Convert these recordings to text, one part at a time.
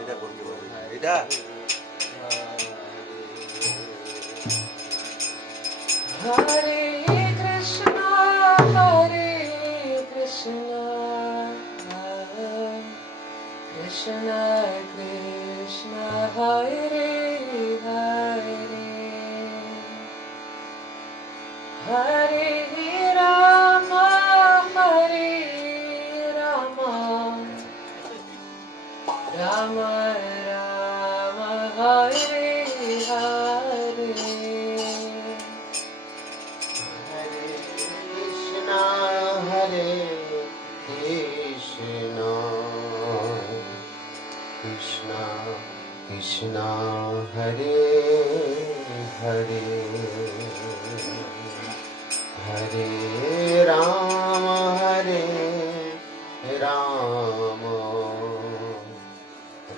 এটা করতে পারি এটা Hare Krishna, Hare Krishna, Krishna Krishna, Hare Hare, Hare Rama, Hare Rama, Rama Rama, Hare Hare. Krishna Krishna Hare Hare Hare Rama Hare Rama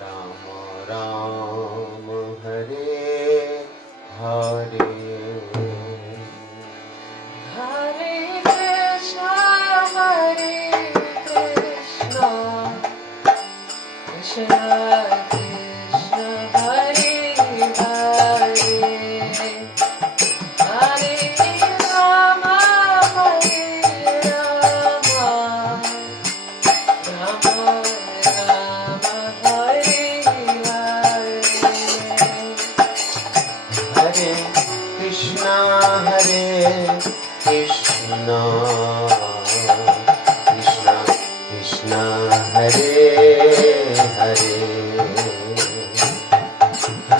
Rama Rama Hare Hare Hare Krishna, Hare Krishna, Krishna Krishna, Hare Hare, Hare Rama, Hare Rama, Rama Rama, Hare Hare. Hare Krishna Krishna Krishna Hare Hare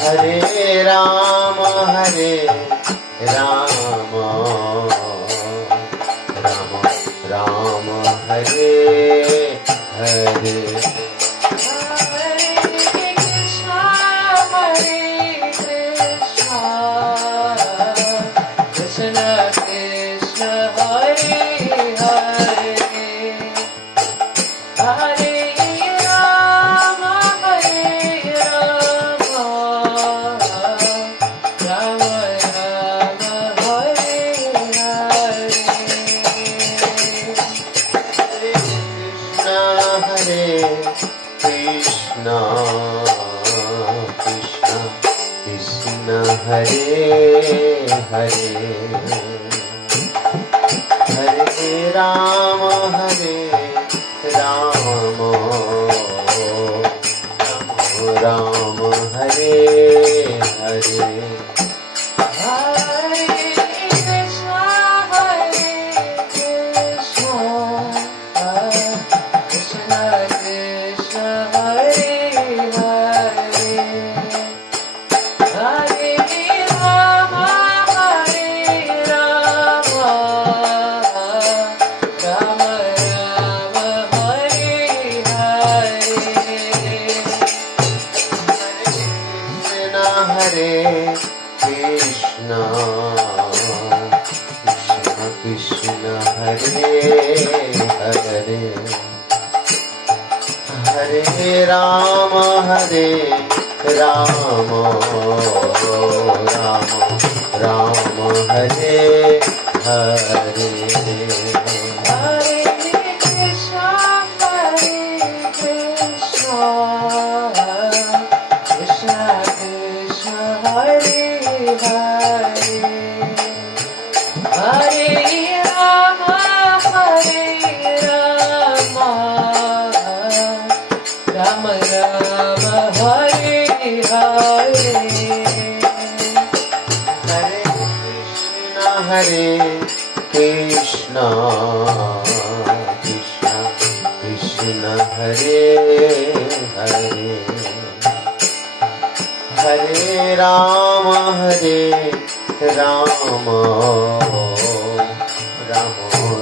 Hare Rama Rama Rama Hare Hare Hare Krishna, Hare Krishna, Krishna Krishna, Hare Hare, Hare Rama, Hare Rama, Rama Rama, Hare Hare. Hare Krishna Krishna Krishna Hare Hare Hare Rama Rama Rama Hare Hare Hare Krishna, Hare Krishna, Krishna Krishna, Hare Hare, Hare Rama, Hare Rama, Rama Rama, Hare Hare. Krishna Krishna Hare Hare Hare Rama Rama Rama Hare Hare Hare Krishna, Hare Krishna, Krishna Krishna, Hare Hare, Hare Rama, Hare Rama, Rama Rama, Hare Hare. Hare Krishna Krishna Krishna Hare Hare Hare Rama Rama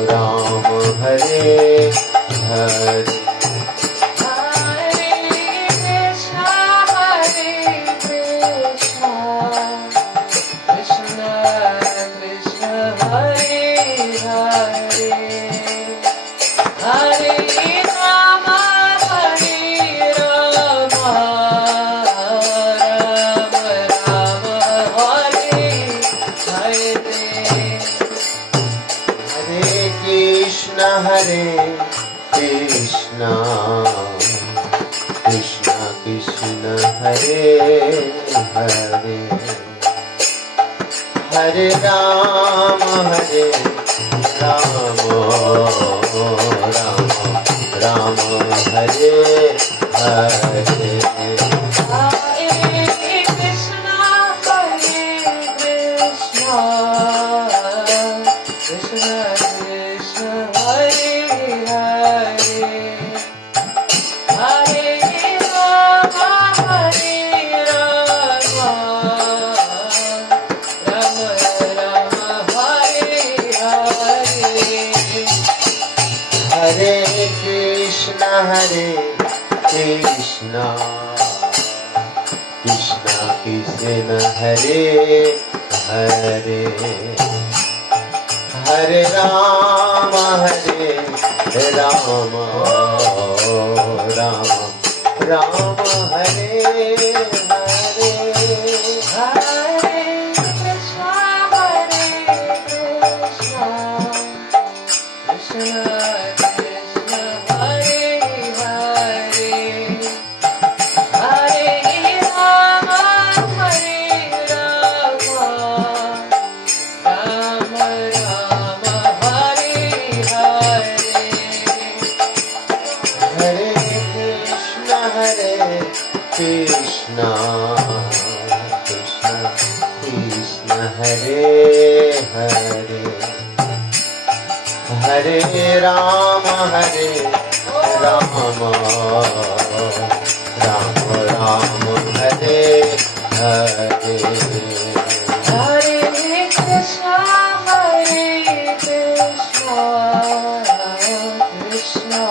Rama Hare Hare Hare Krishna, Hare Krishna, Krishna Krishna, Hare Hare, Hare Rama, Hare Rama, Rama Rama, Hare Hare. Krishna Hare Krishna Krishna Krishna Hare Hare Hare Rama Rama Rama Hare Hare Hare Krishna Krishna Krishna Hare Hare Hare Rama Rama Rama Hare Hare Krishna Krishna Krishna Hare Hare Hare Rama Rama Rama Hare Hare Hare Krishna Krishna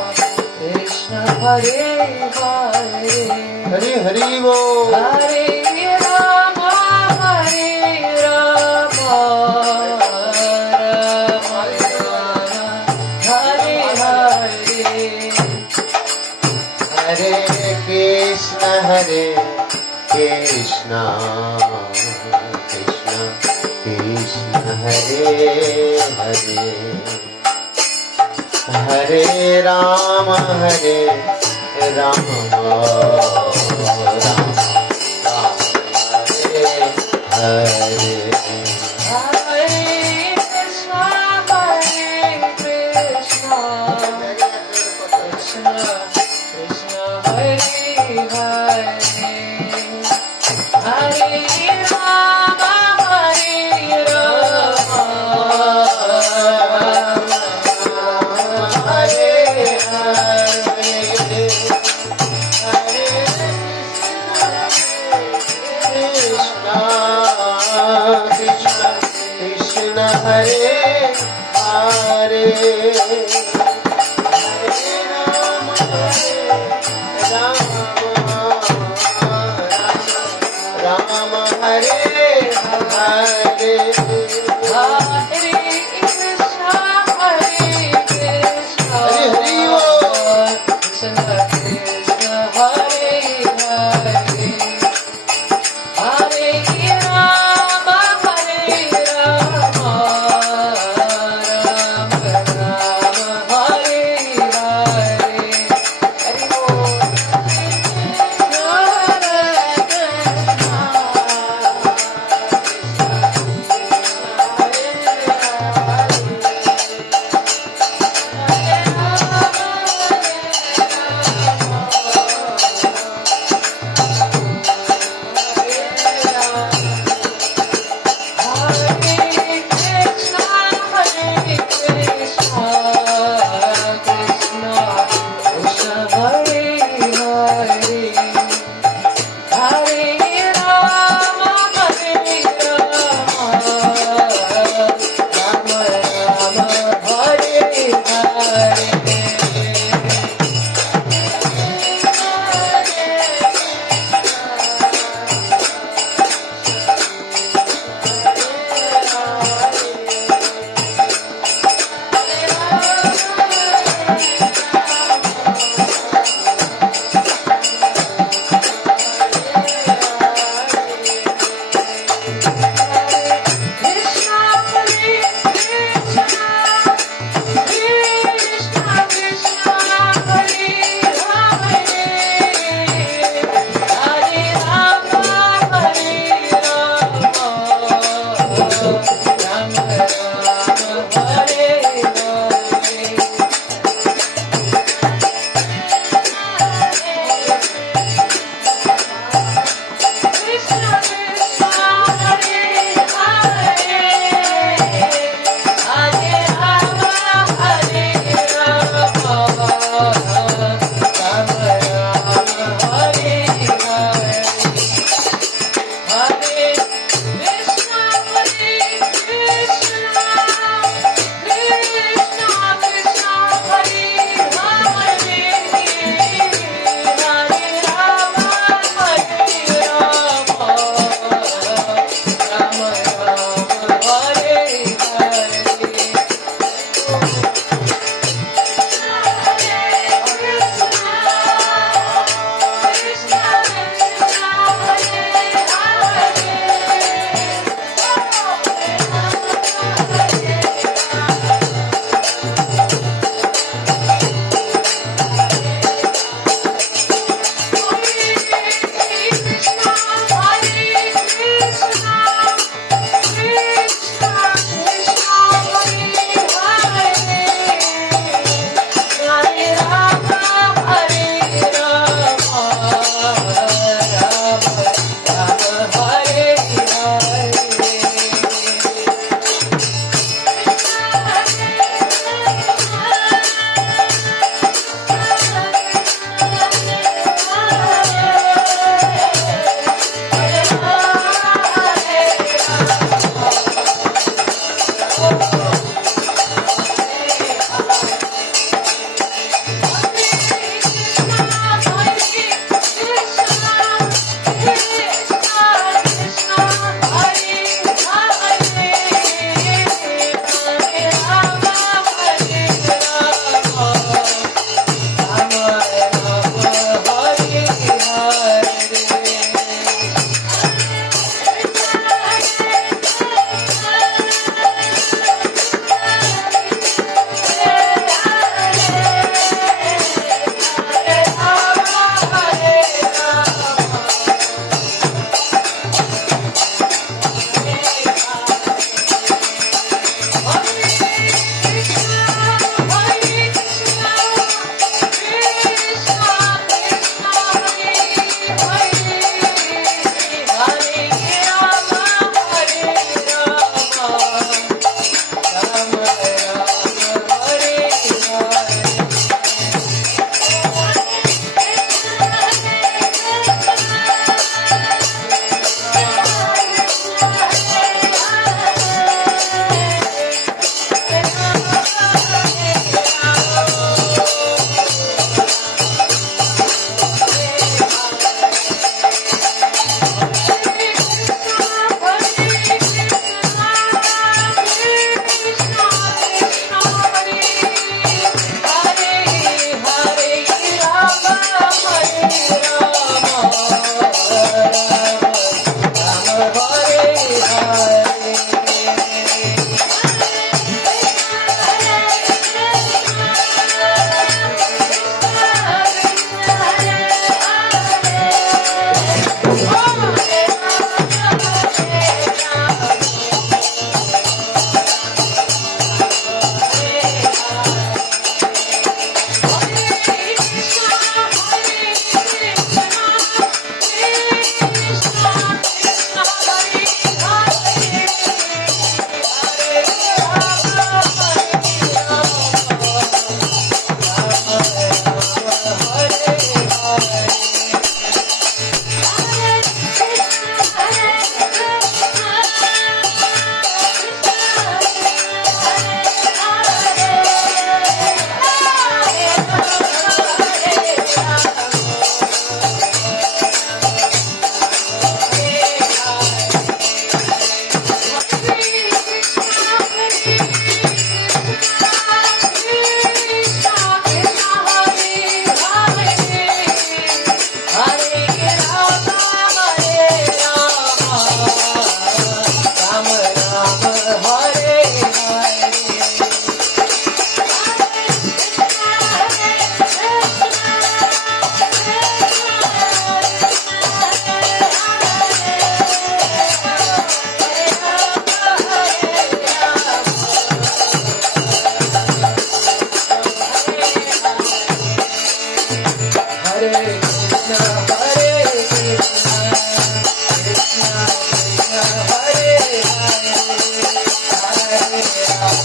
Krishna Hare Hare Hare Hare Bol Hare Rama Rama Hare Hare Hare Krishna Krishna Krishna Hare Hare Hare Rama Rama Hare Hare Hare Krishna Krishna Krishna Hare Hare Hare Rama Krishna Hare Hare Rama Hare Hare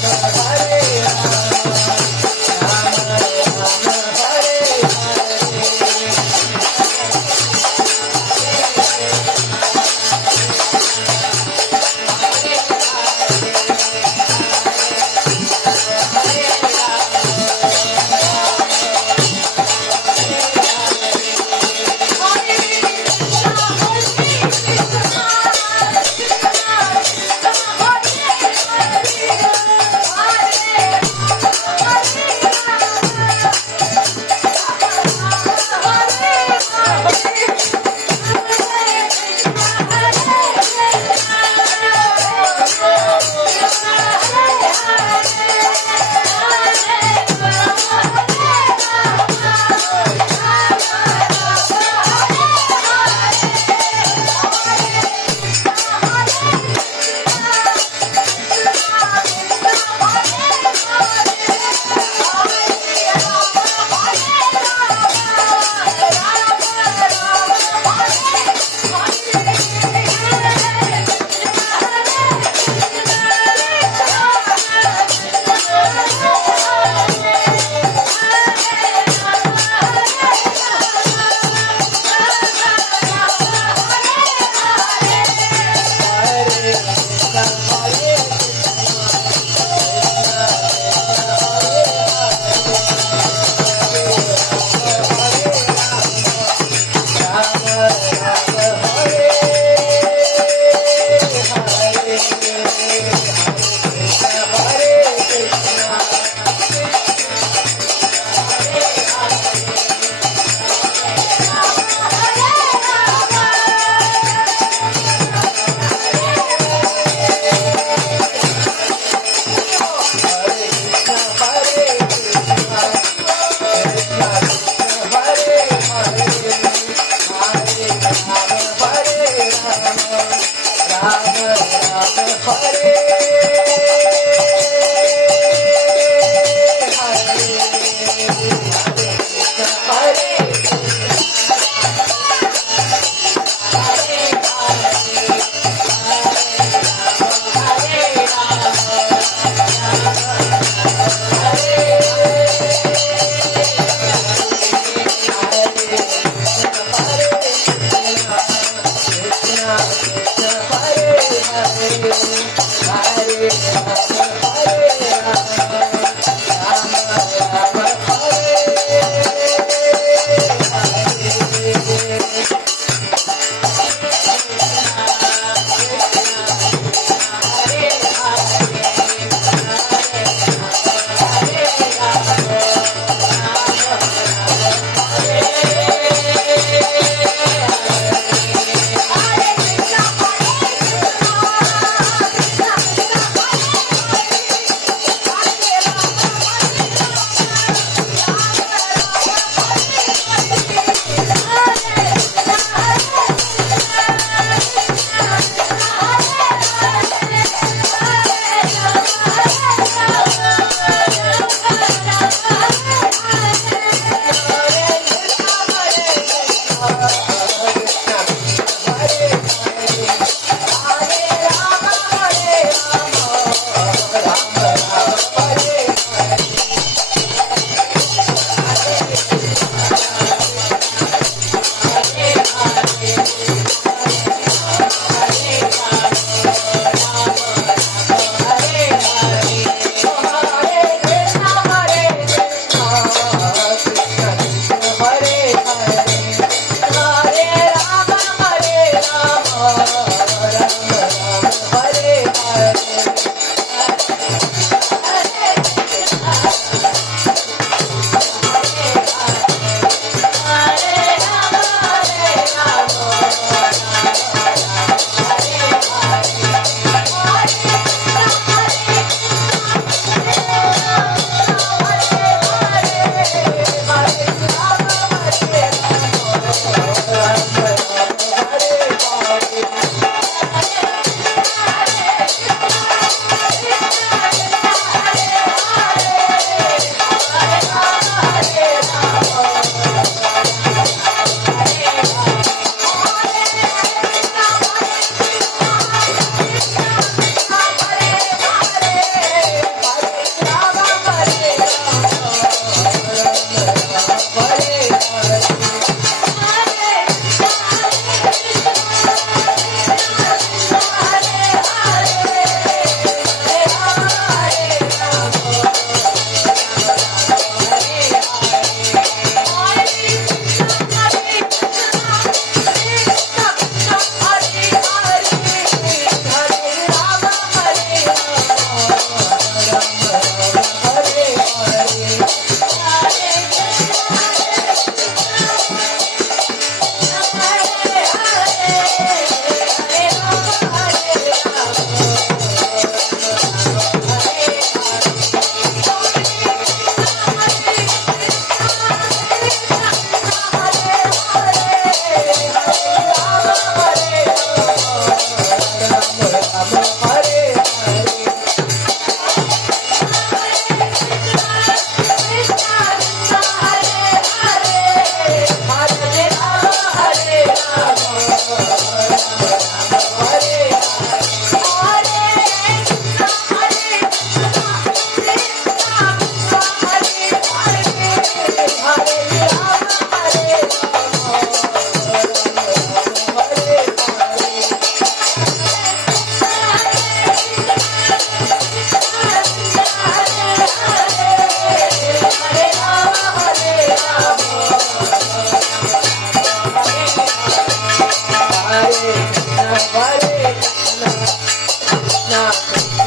Hare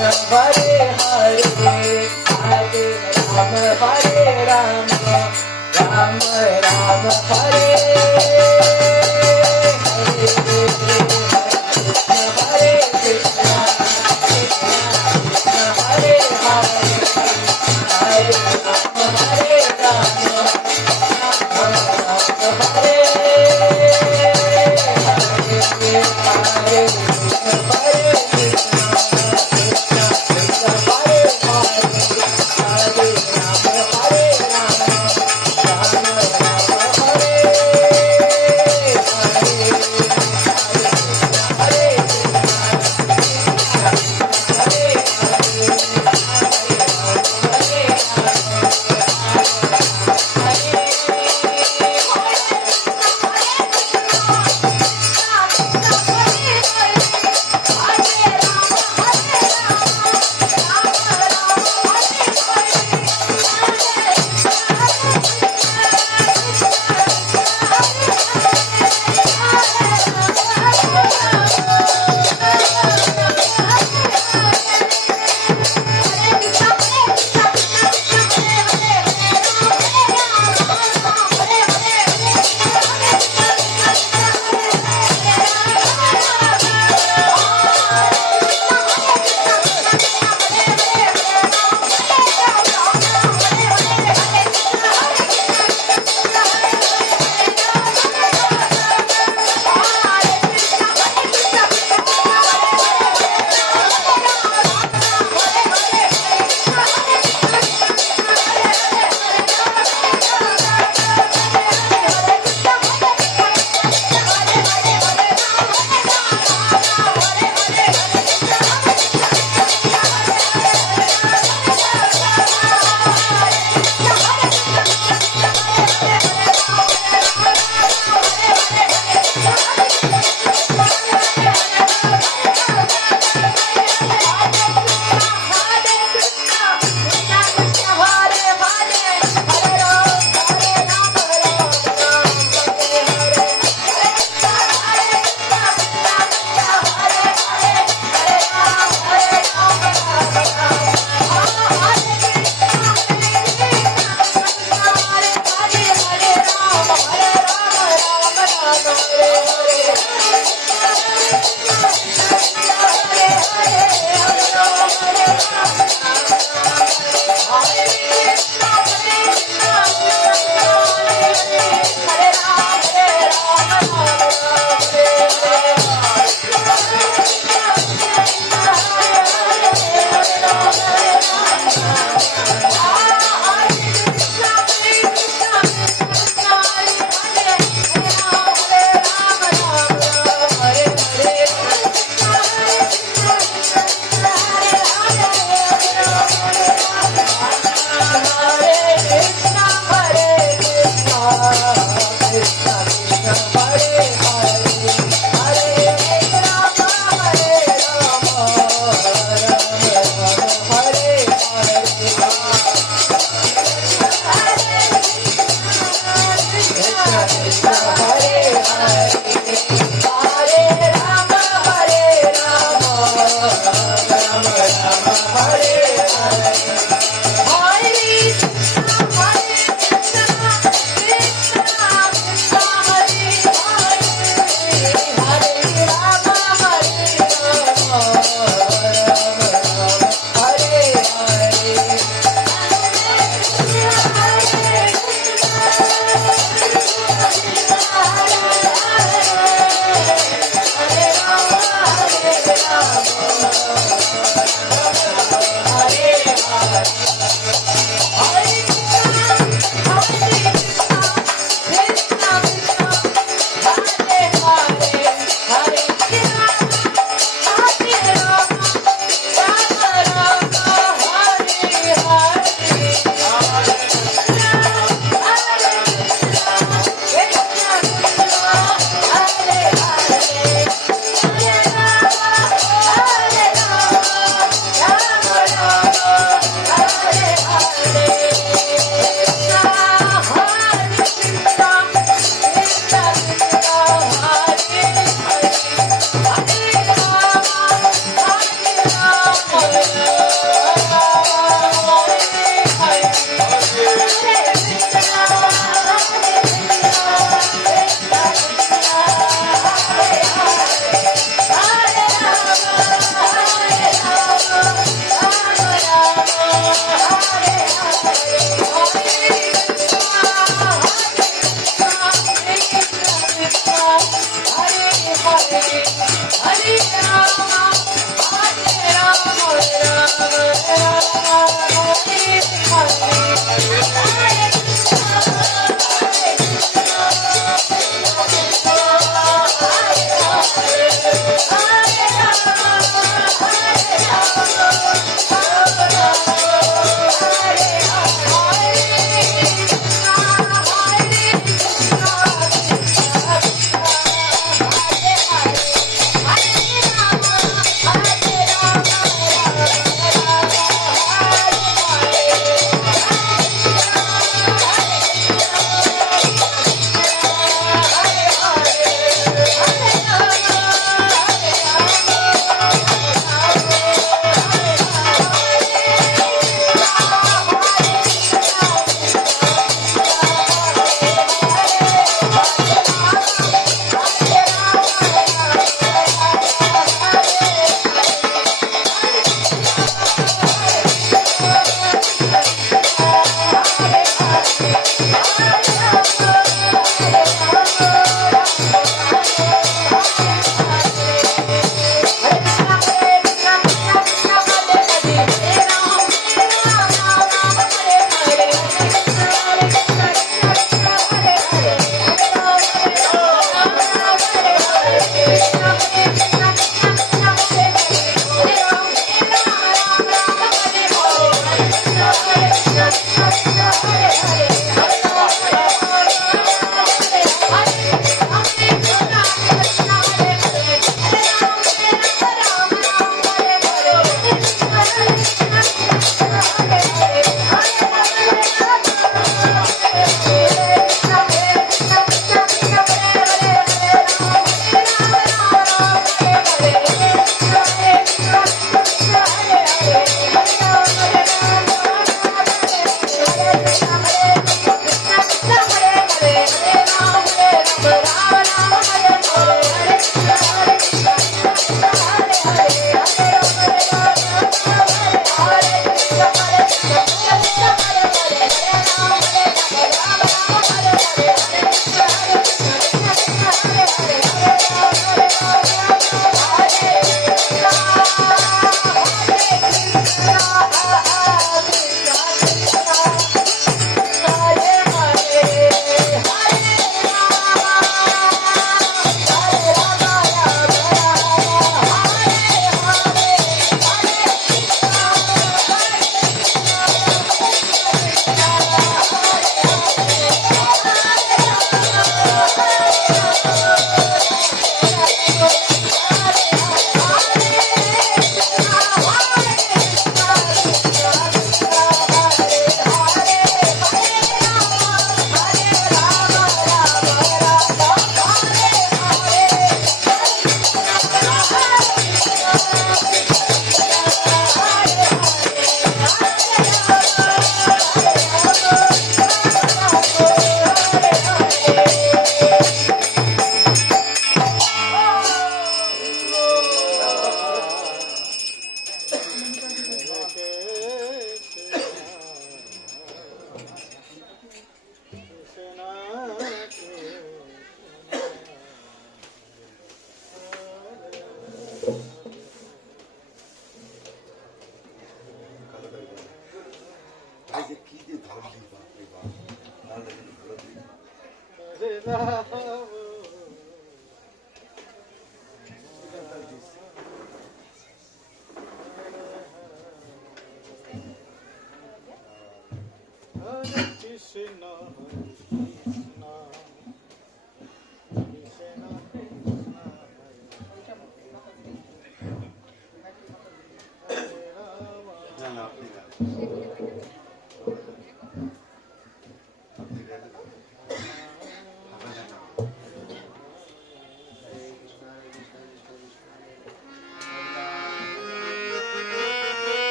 Hare Hare, Hare Rama, Hare Rama, Rama Rama, Hare Hare, Hare Krishna, Krishna Krishna, Hare Hare, Hare Rama, Hare Rama, Rama Rama, Hare Hare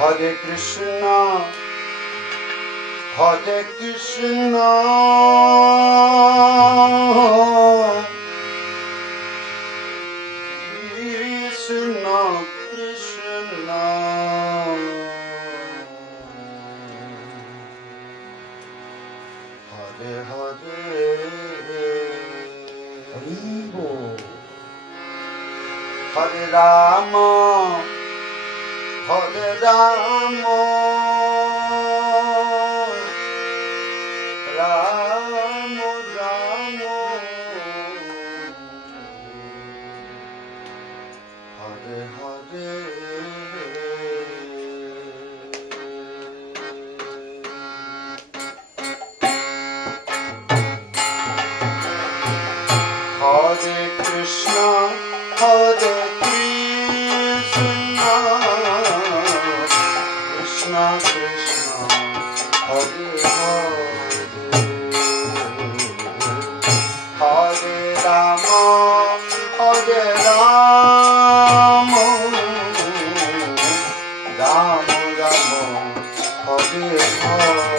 Hare Krishna, Hare Krishna, Krishna Krishna, Hare Hare, Hare Rama, Hare Rama, Rama Rama, Hare Hare. Hare Krishna, Hare Krishna, Krishna Krishna, Hare Hare, Hare Rama, Hare Rama, Rama Rama, Hare Hare.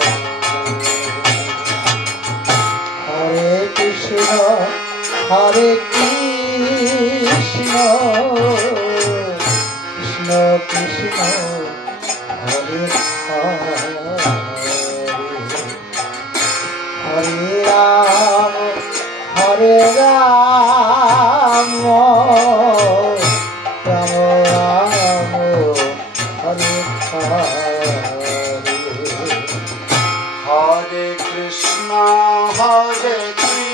Hare Krishna, Hare Krishna, Krishna Krishna, Hare Hare, Hare Rama, Hare Rama, Rama Rama, Hare Hare. Hare Krishna, Hare Krishna,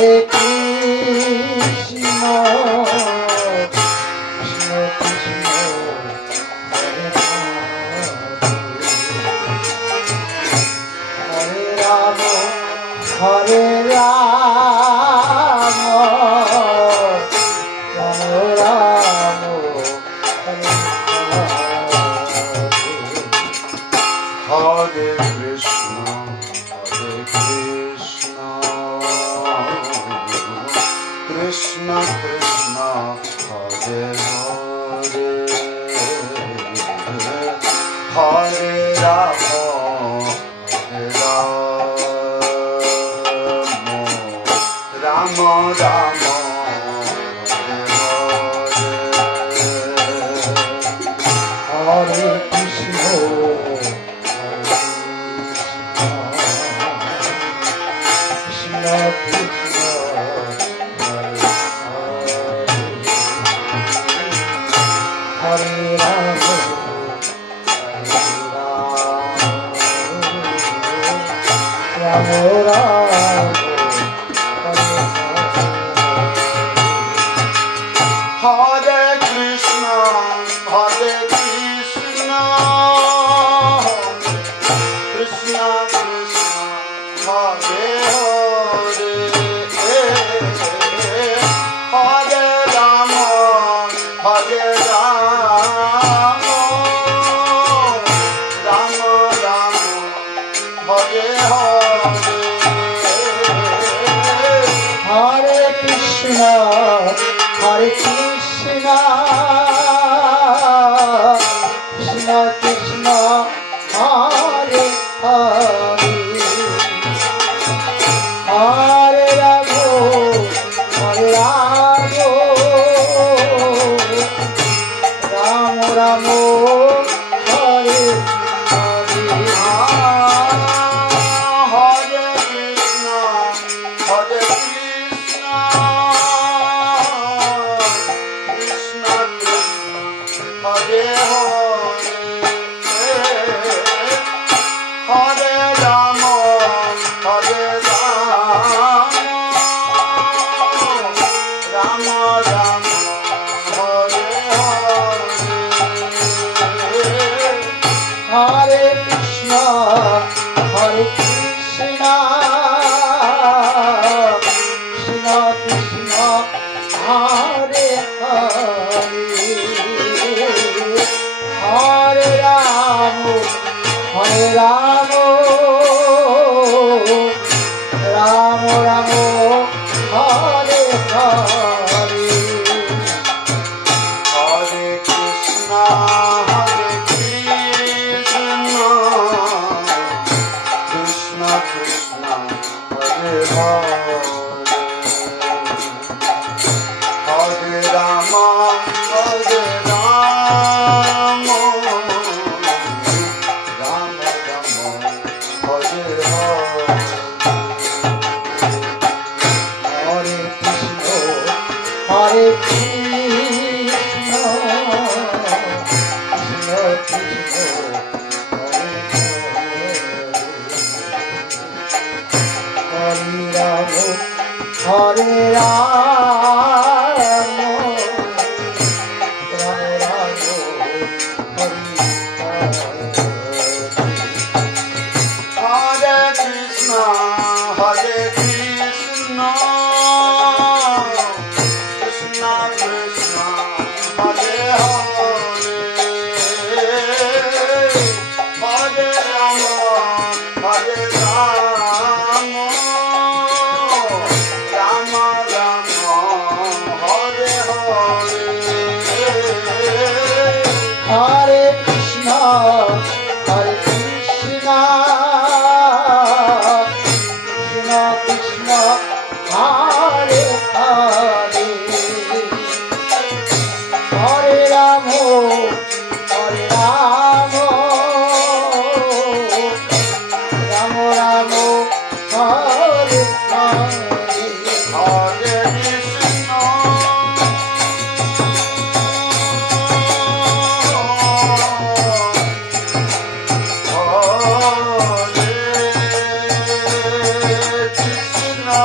হরে কৃষ্ণ কৃষ্ণ কৃষ্ণ হরে হরে রাম হরে রাম রাম রাম হরে Hare Krishna, Hare Krishna, Krishna Krishna, Hare Hare, Hare Rama, Hare Rama, Rama Rama, Hare Hare. হরে কৃষ্ণ কৃষ্ণ কৃষ্ণ হরে Ram Ram Ram Hare Krishna, Hare Krishna, Krishna Krishna, Hare Hare, Hare Rama, Hare Rama, Rama Rama, Hare Hare. হরে কৃষ্ণ হরে কৃষ্ণ কৃষ্ণ কৃষ্ণ হরে হরে হরে রাম হরে Ram Ram Ram Hare Hare Hare Krishna, Hare Krishna, Krishna Krishna, Hare Hare, Hare Rama, Hare Rama, Rama Rama, Hare Hare. হরে কৃষ্ণ হরে Krishna Krishna Krishna Hare Hare Hare Ram Ram Ram Hare Hare Hare Krishna, Hare Krishna, Krishna Krishna, Hare Hare, Hare Rama, Hare Rama, Rama Rama, Hare Hare. হরে কৃষ্ণ হরে Krishna Krishna Krishna Hare Hare Ram Ram Ram Hare Hare Hare Krishna, Hare Krishna, Krishna Krishna, Hare Hare, Hare Rama, Hare Rama, Rama Rama, Hare Hare. হরে কৃষ্ণ হরে Krishna Krishna Krishna Hare Hare Hare Ram Ram Ram Hare Hare Hare Krishna, Hare Krishna,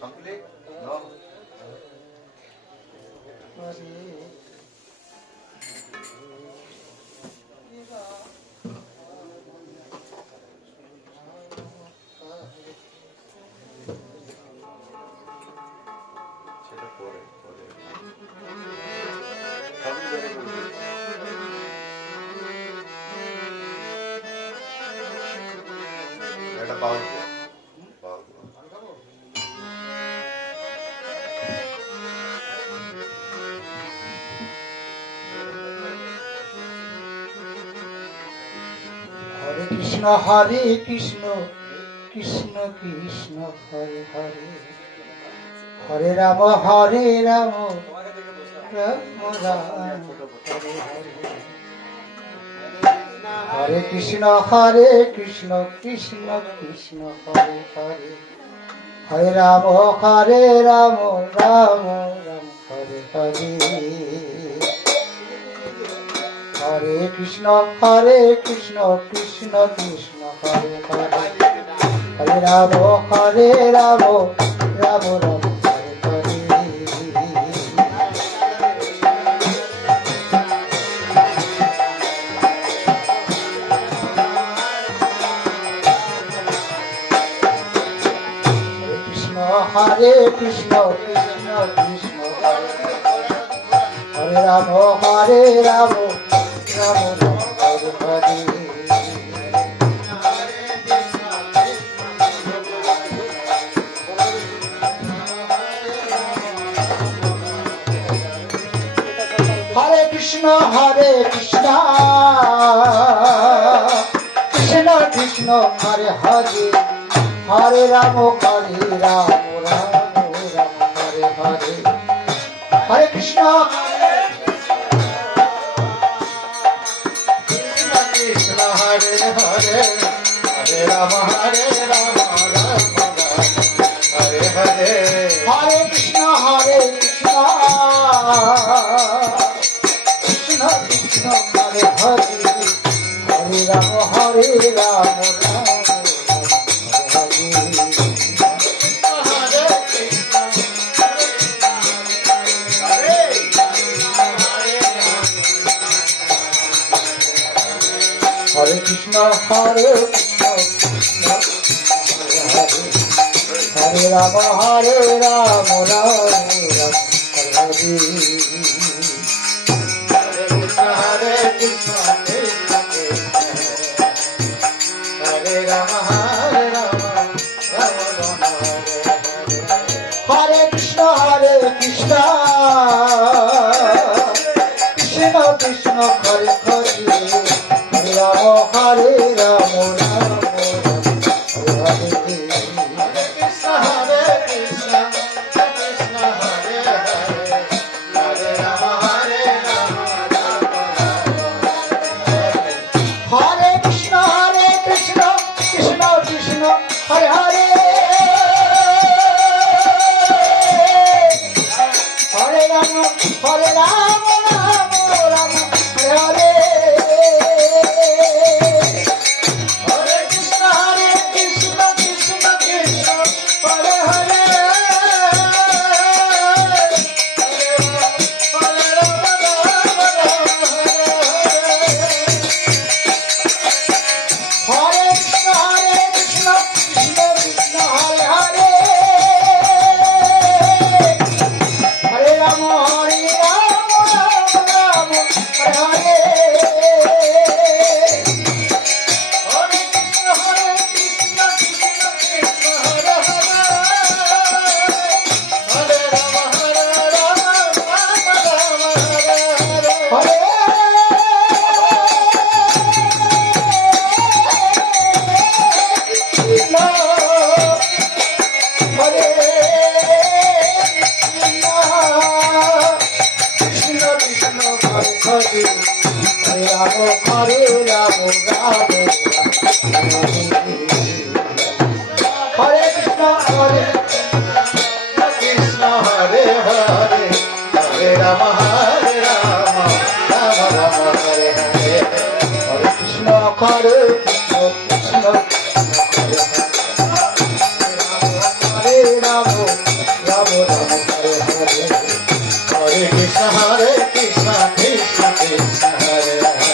Complete? No. সেটা পরে পরে সবই বেড়ে গেছে। এটা বাউল দিয়ে বাউল হরে কৃষ্ণ হরে কৃষ্ণ কৃষ্ণ কৃষ্ণ হরে হরে হরে রাম হরে রাম রাম রাম হরে হরে হরে কৃষ্ণ কৃষ্ণ কৃষ্ণ হরে হরে হরে রাম রাম রাম হরে হরে হরে কৃষ্ণ কৃষ্ণ কৃষ্ণ হরে হরে হরে রাম রাম রাম হরে হরে হরে কৃষ্ণ কৃষ্ণ কৃষ্ণ হরে রাম রাম রাম হরে হরে হরে কৃষ্ণ কৃষ্ণ কৃষ্ণ হরে হরে হরে রাম রাম রাম হরে হরে হরে কৃষ্ণ কৃষ্ণ হরে হরে হরে রাম রাম রাম হরে হরে হরে কৃষ্ণ কৃষ্ণ কৃষ্ণ হরে হরে হরে রাম রাম হরে কৃষ্ণ কৃষ্ণ হরে রাম রাম রাম হরে হরে কৃষ্ণ হরে রাম রাম রাম হরে কৃষ্ণ কৃষ্ণ কৃষ্ণ কৃষ্ণ হরে হরে হরে রাম হরে কৃষ্ণ কৃষ্ণ হরে হরে হরে রাম রাম রাম হরে হরে হরে কৃষ্ণ হরে কৃষ্ণ কৃষ্ণ হরে রাম রাম রাম হরে হরে হরে কৃষ্ণ কৃষ্ণ কৃষ্ণ হরে হরে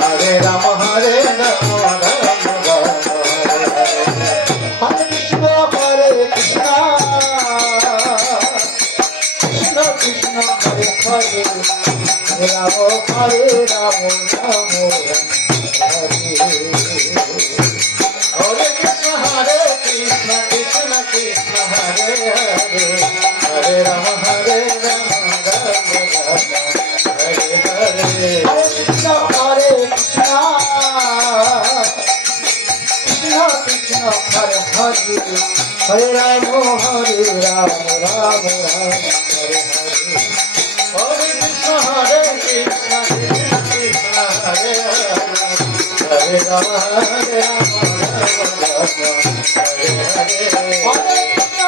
হরে রাম রাম রাম হরে হরে হরে কৃষ্ণ হরে কৃষ্ণ কৃষ্ণ কৃষ্ণ হরে হরে রাম হরে রাম রাম হরে হরে কৃষ্ণ কৃষ্ণ কৃষ্ণ কৃষ্ণ হরে হরে হরে রাম রাম রাম হরে হরে হরে কৃষ্ণ হরে কৃষ্ণ কৃষ্ণ কৃষ্ণ হরে হরে হরে রাম রাম রাম হরে হরে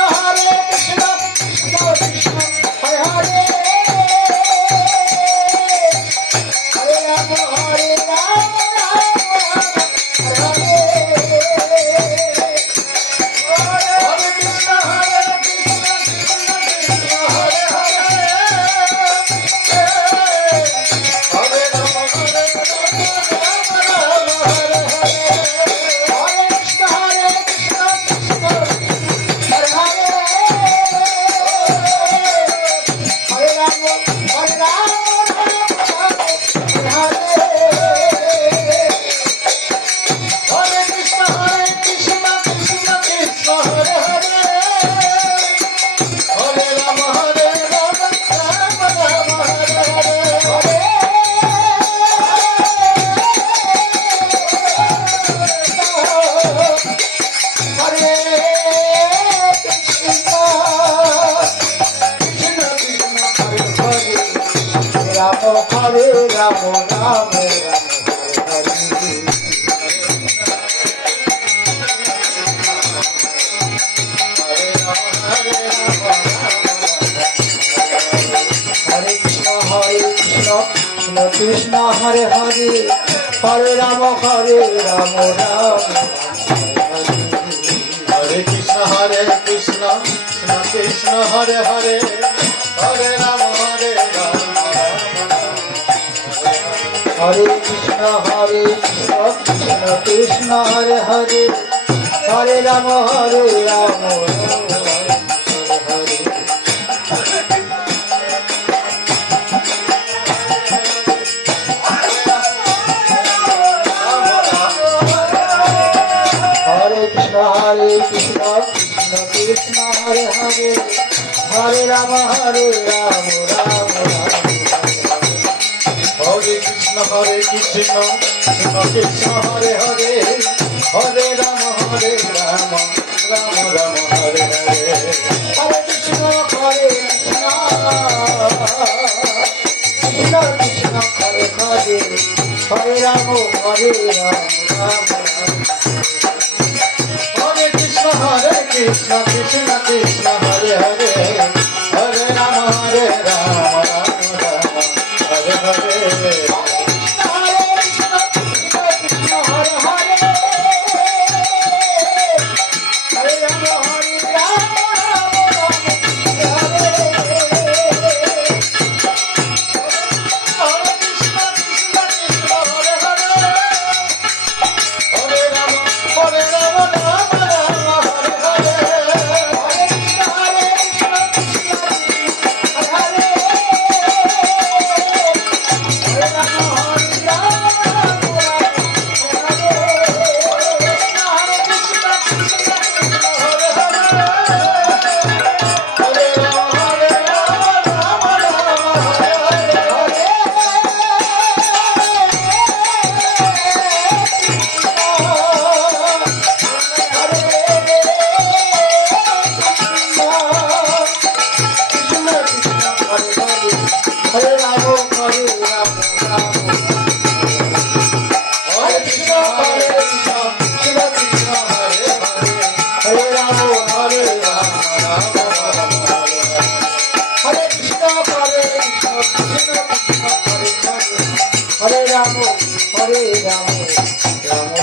হরে কৃষ্ণ কৃষ্ণ কৃষ্ণ হরে হরে হরে রাম হরে রাম হরে হরে হরে কৃষ্ণ হরে কৃষ্ণ কৃষ্ণ কৃষ্ণ হরে হরে হরে রাম রাম হরে হরে হরে কৃষ্ণ কৃষ্ণ কৃষ্ণ হরে হরে হরে রাম হরে রাম হরে হরে হরে কৃষ্ণ হরে কৃষ্ণ কৃষ্ণ হরে হরে হরে রাম হরে রাম হরে হরে হরে কৃষ্ণ কৃষ্ণ কৃষ্ণ হরে হরে হরে রাম রাম রাম হরে হরে হরে কৃষ্ণ কৃষ্ণ কৃষ্ণ হরে হরে রাম হরে রাম রাম রাম হরে হরে হরে কৃষ্ণ কৃষ্ণ কৃষ্ণ হরে হরে হরে রাম রাম রাম হরে কৃষ্ণ কৃষ্ণ কৃষ্ণ হরে হরে হরে রাম রাম হরে কৃষ্ণ কৃষ্ণ কৃষ্ণ হরে হরে হরে রাম রাম হরে হরে হরে কৃষ্ণ কৃষ্ণ কৃষ্ণ হরে হরে হরে রাম রাম রাম হরে কৃষ্ণ কৃষ্ণ কৃষ্ণ হরে হরে হরে রাম রাম রাম হরে হরে হরে কৃষ্ণ কৃষ্ণ কৃষ্ণ কৃষ্ণ হরে হরে হরে রাম রাম রাম হরে Krishna Krishna Krishna Krishna Hare Hare Hare Ram Ram Ram Hare Hare Hare Krishna Krishna Hare Hare Hare Ram Ram Hare Hare Krishna Krishna Hare Hare Hare Ram Ram Ram Hare Hare Hare Krishna, Krishna Krishna, Hare Hare, Hare Rama, Hare Rama, Rama Rama, Hare Hare. Hare Krishna, Krishna Krishna, Hare Hare, Hare Rama, Hare Rama, Rama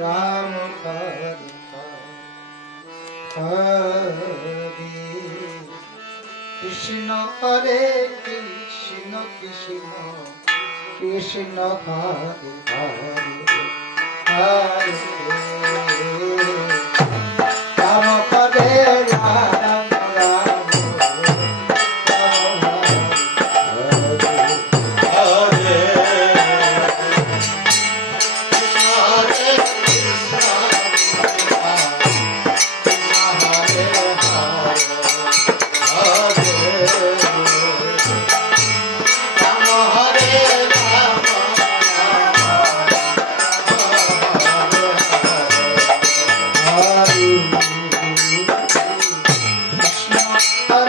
Rama, Hare Hare. Hare Krishna, Krishna Krishna, Hare Hare, Hare Rama, Hare Rama, Rama Hare Hare. Krishna,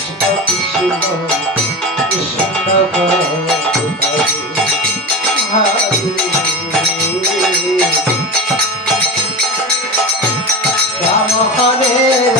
Krishna Krishna, Krishna Hare Hare, Hare Rama, Hare Rama, Rama Hare Hare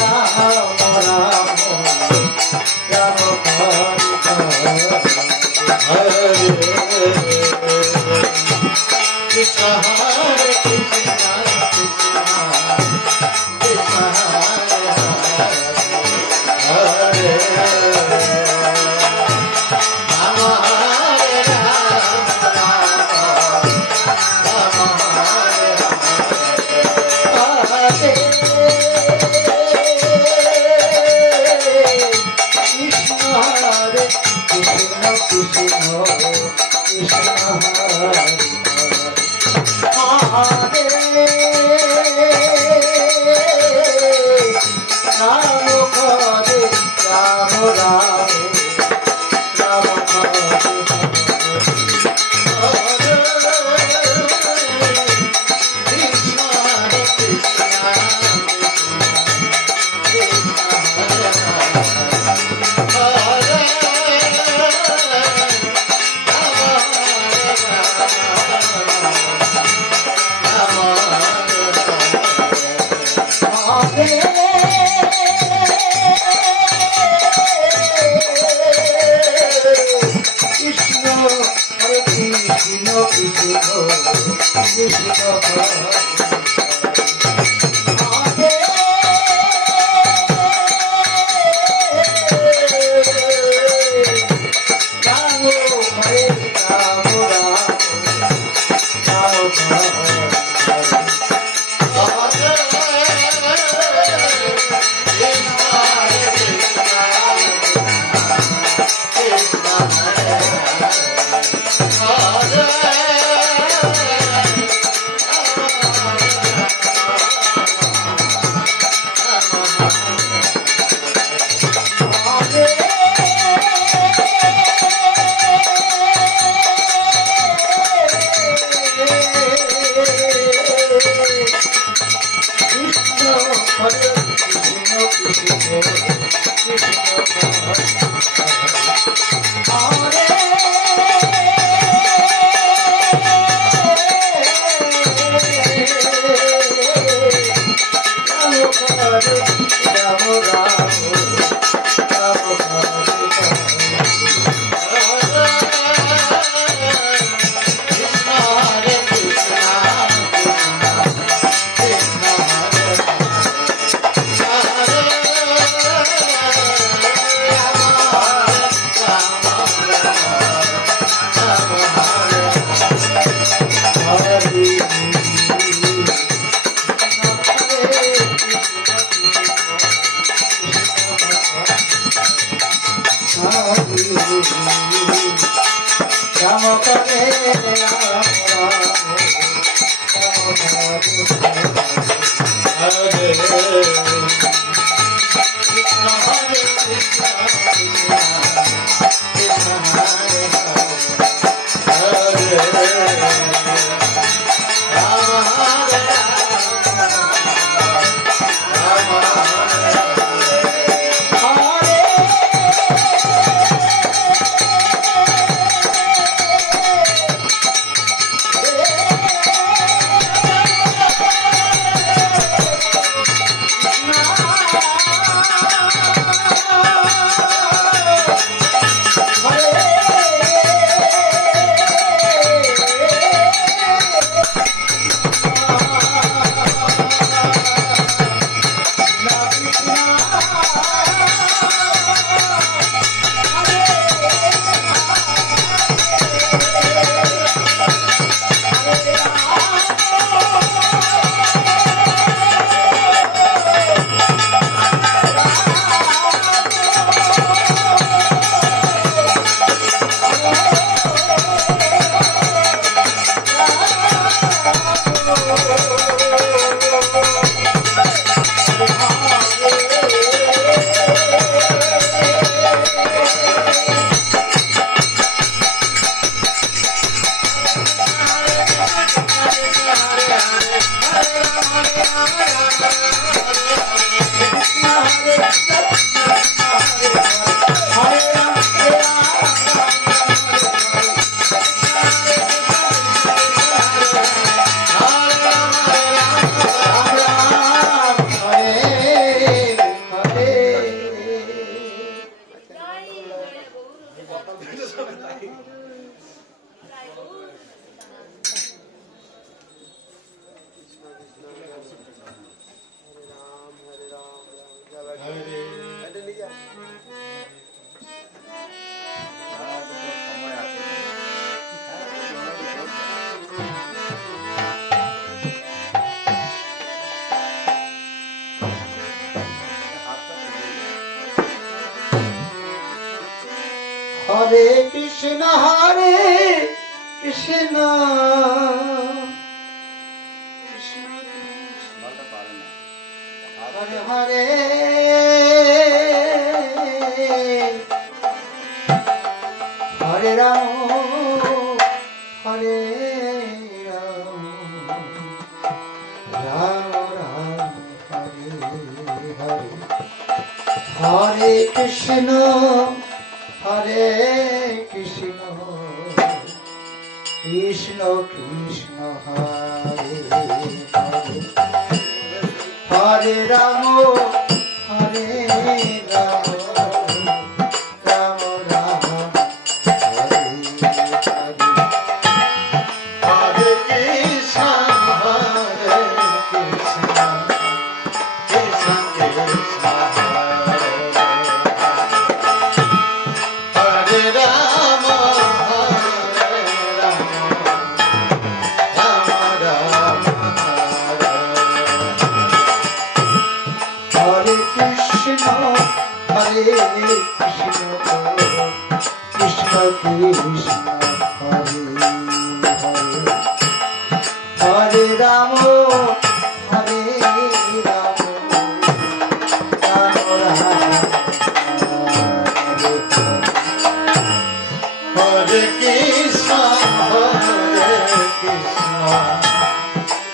হরে কৃষ্ণ হরে কৃষ্ণ হরে হরে হরে রাম হরে রাম রাম রাম হরে হরে হরে কৃষ্ণ হরে কৃষ্ণ কৃষ্ণ কৃষ্ণ হরে হরে হরে রাম হরে Ram Ram Ram Hare Hare Hare Krishna, হরে Krishna Krishna Krishna, Hare Rama, Hare Rama, Rama Rama, হরে কৃষ্ণ হরে কৃষ্ণ কৃষ্ণ কৃষ্ণ হরে হরে হরে রাম হরে রাম রাম রাম হরে Hare Krishna, Hare Krishna,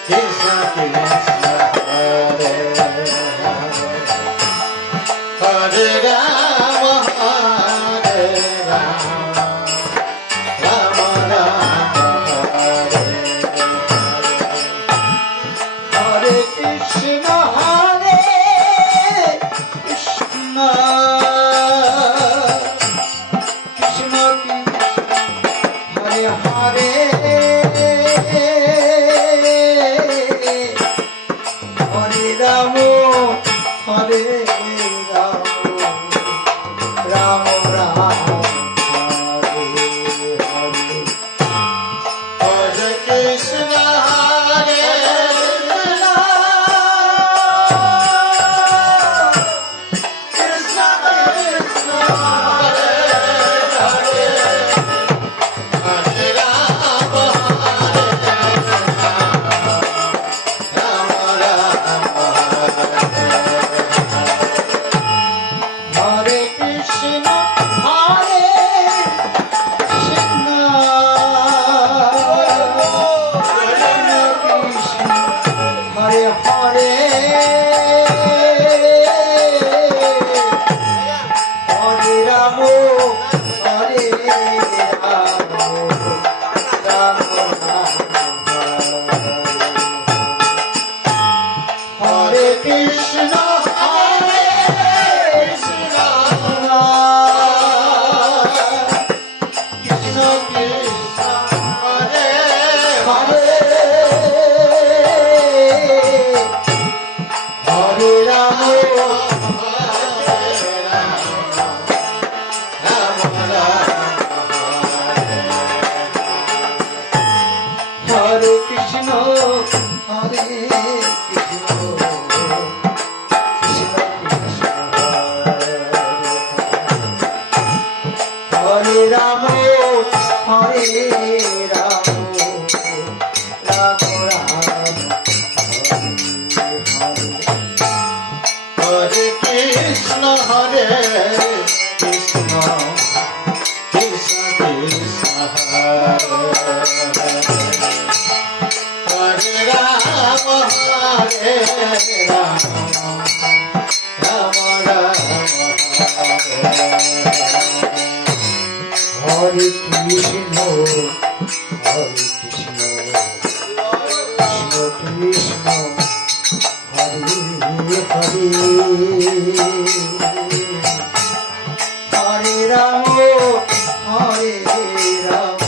Krishna Krishna, Hare Hare Rama, Hare Rama, Rama Rama, Hare হরে কৃষ্ণ হরে কৃষ্ণ কৃষ্ণ কৃষ্ণ হরে হরে হরে রাম হরে Ram Ram Ram Hare Hare Hare Krishna, Hare Krishna, Krishna Hare Hare, Hare Rama, Hare Rama, Rama Rama, হরে কৃষ্ণ হরে কৃষ্ণ কৃষ্ণ হরে হরে হরে রাম হরে রাম রাম রাম হরে কৃষ্ণ হরে Krishna Krishna Krishna Hare Hare Hare Ram হরে কৃষ্ণ হরে কৃষ্ণ কৃষ্ণ কৃষ্ণ হরে রাম হরে Ram Ram Ram Hare Hare Hare Krishna, Hare Krishna, Krishna Krishna, Hare Rama, Hare Rama, Rama Rama, হরে কৃষ্ণ কৃষ্ণ কৃষ্ণ হরে হরে হরে রাম হরে Ram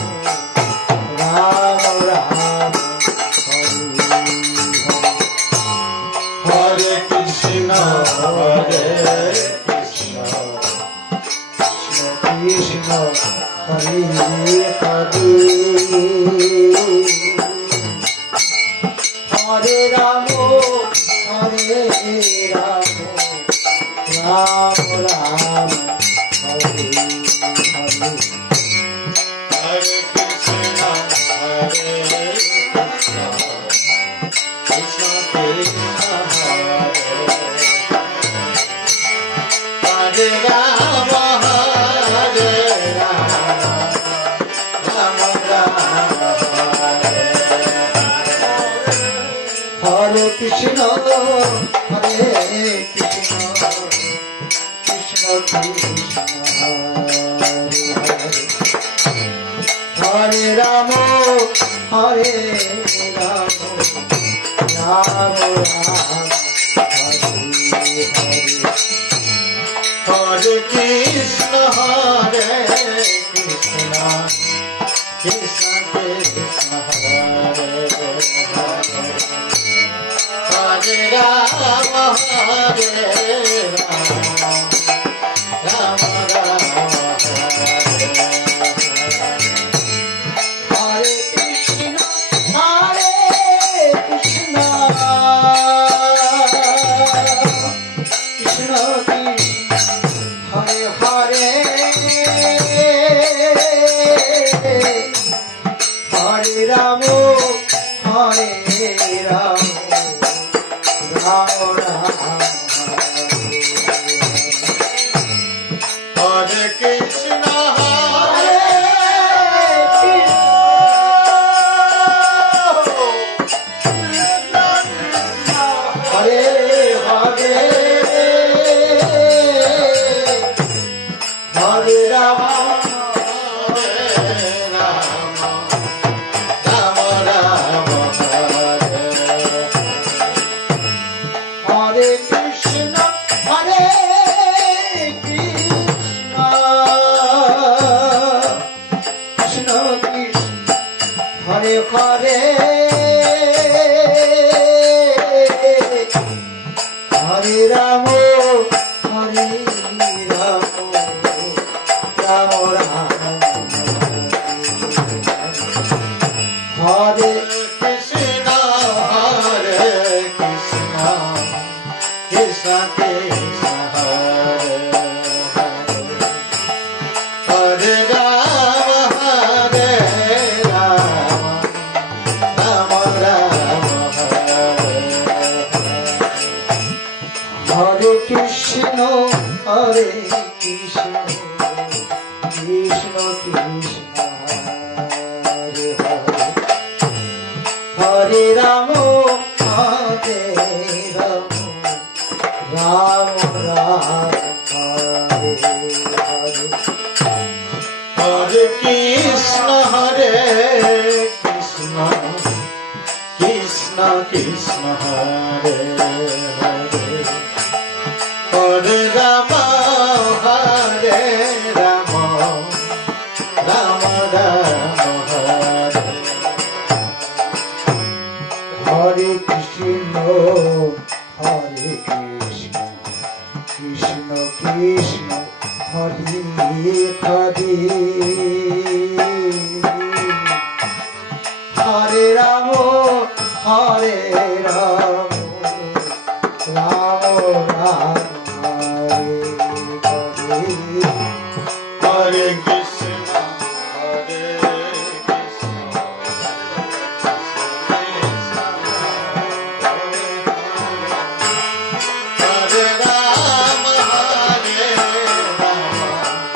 Ram Ram Hare Hare Hare Krishna, Hare Krishna, Krishna Hare Hare Hare Ram হরে Ram Ram Ram Hare Hare Hare Krishna, Hare Krishna, Krishna Krishna, Hare Rama, হরে Ram Ram Ram Hare Hare Hare Krishna, Hare Krishna, Krishna Krishna, Hare Hare, Hare Rama, Hare Rama, Rama Rama, Hare Hare. Hare Krishna Krishna Krishna Hare Hare Hare Rama Hare Rama Rama Rama Hare Krishna, Hare Hare Hare Hare Rama Hare Krishna Hare Krishna Krishna Krishna Hare Hare Hare Rama Hare Rama Rama Rama Hare Krishna, Hare Krishna, Krishna Krishna, Hare Hare, Hare Rama, Hare Rama, Rama Rama, Hare Hare Krishna Hare Krishna Krishna Krishna Hare Hare Hare Rama Hare Rama Rama Rama Hare Hare Hare Krishna, Hare Krishna, Krishna Krishna, Hare Hare, Hare Rama, Hare Rama, Rama Rama, Hare Hare Krishna Hare Krishna Krishna Krishna Hare Hare Hare Rama Hare Rama Rama Rama Hare Hare Hare